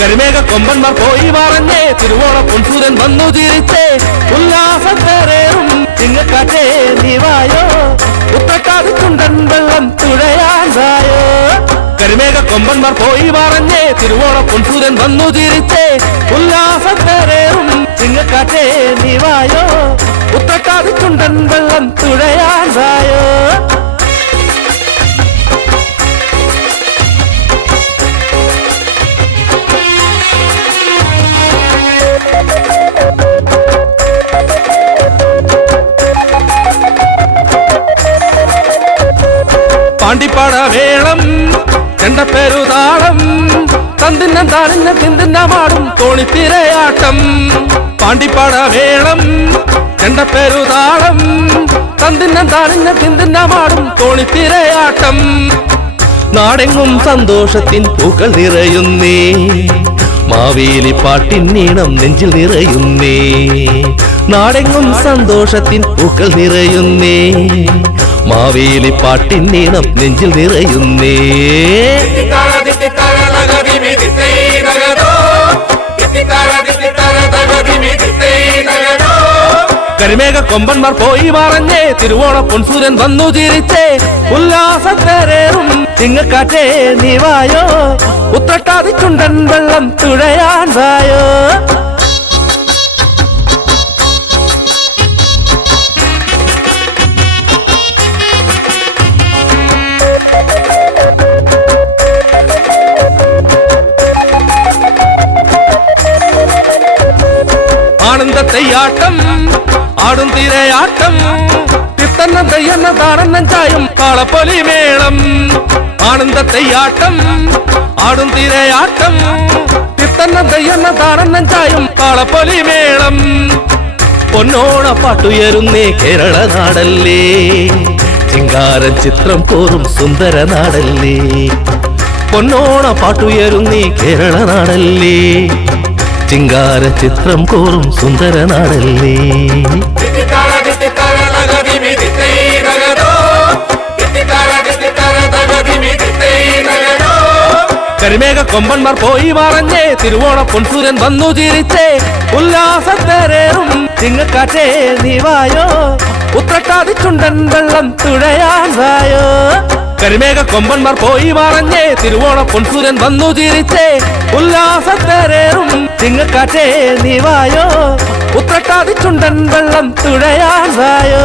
കരിമേഘ കൊമ്പന്മാർ പോയി മറഞ്ഞേ തിരുവോണ പൊൻസൂരൻ വന്നു ചിരിച്ചേ ഉല്ലാസത്തേറേറും ചിങ്ങക്കാറ്റേ നീവായോ ഉത്രക്കാട് ചുണ്ടൻ വെള്ളം തുഴയാനായോ കരിമേഘ കൊമ്പന്മാർ പോയി മറഞ്ഞേ തിരുവോണ പൊൻസൂരൻ വന്നു ചിരിച്ചേ ഉല്ലാസത്തേറേറും ചിങ്ങക്കാറ്റേ നീവായോ ഉത്രക്കാട് ചുണ്ടൻ വെള്ളം തുഴയാനായോ പാണ്ടിപ്പാട വേളം ചെണ്ടപ്പെരുതാളം തന്തിന്നം താരഞ്ഞ തിന്തിന്നമാടും തോണിത്തിരയാട്ടം പാണ്ടിപ്പാട വേളം ചെണ്ടപ്പെരുതാളം തന്തിന്നം താരഞ്ഞ തിന്തിന്നമാടും തോണിത്തിരയാട്ടം നാടെങ്ങും സന്തോഷത്തിൻ പൂക്കൾ നിറയുന്നേ മാവേലി പാട്ടിൻ നീണം നെഞ്ചിൽ നിറയുന്നേ നാടെങ്ങും സന്തോഷത്തിൻ പൂക്കൾ നിറയുന്നേ മാവേലി പാട്ടിൻ നീണം നെഞ്ചിൽ നിറയുന്നേ കരിമേഘ കൊമ്പന്മാർ പോയി മറഞ്ഞേ തിരുവോണ പൊൻസൂരൻ വന്നു ചിരിച്ചേ ഉല്ലാസത്തേറേറും ചിങ്ങക്കാറ്റേ നീവായോ ഉത്രട്ടാതി ചുണ്ടൻ വെള്ളം തുഴയാനായോ ആനന്ദത്തെയ്യാട്ടം ആടും തിരയാട്ടം തിത്തന്ന തെയ്യന്ന താടന്നൻ ചായും കാളപ്പൊലി മേളം ആനന്ദത്തെയ്യാട്ടം ആടും തിരയാട്ടം തിത്തന്ന തെയ്യന്ന താടന്നൻ ചായും കാളപ്പൊലി മേളം പൊന്നോണ പാട്ടുയരുന്നേ കേരള നാടല്ലേ ചിങ്കാരൻ ചിത്രം പോറും സുന്ദര നാടല്ലേ പൊന്നോണ പാട്ടുയരുന്നേ കേരള നാടല്ലേ ചിങ്കാര ചിത്രം കോറും സുന്ദര നാടല്ലേ കരിമേഘ കൊമ്പന്മാർ പോയി മറഞ്ഞേ തിരുവോണ പൊൻസൂരൻ വന്നു ചിരിച്ചേ ഉല്ലാസത്തേറേറും ചിങ്ങക്കാറ്റേ നീവായോ ഉത്രട്ടാതി ചുണ്ടൻ വെള്ളം തുഴയാനായോ കരിമേഘ കൊമ്പന്മാർ പോയി മറഞ്ഞേ തിരുവോണ പൊൻസൂരൻ വന്നു ചിരിച്ചേ ഉല്ലാസത്തേറേറും ചിങ്ങക്കാറ്റേ നീവായോ ഉത്രട്ടാതി ചുണ്ടൻ വെള്ളം തുഴയാനായോ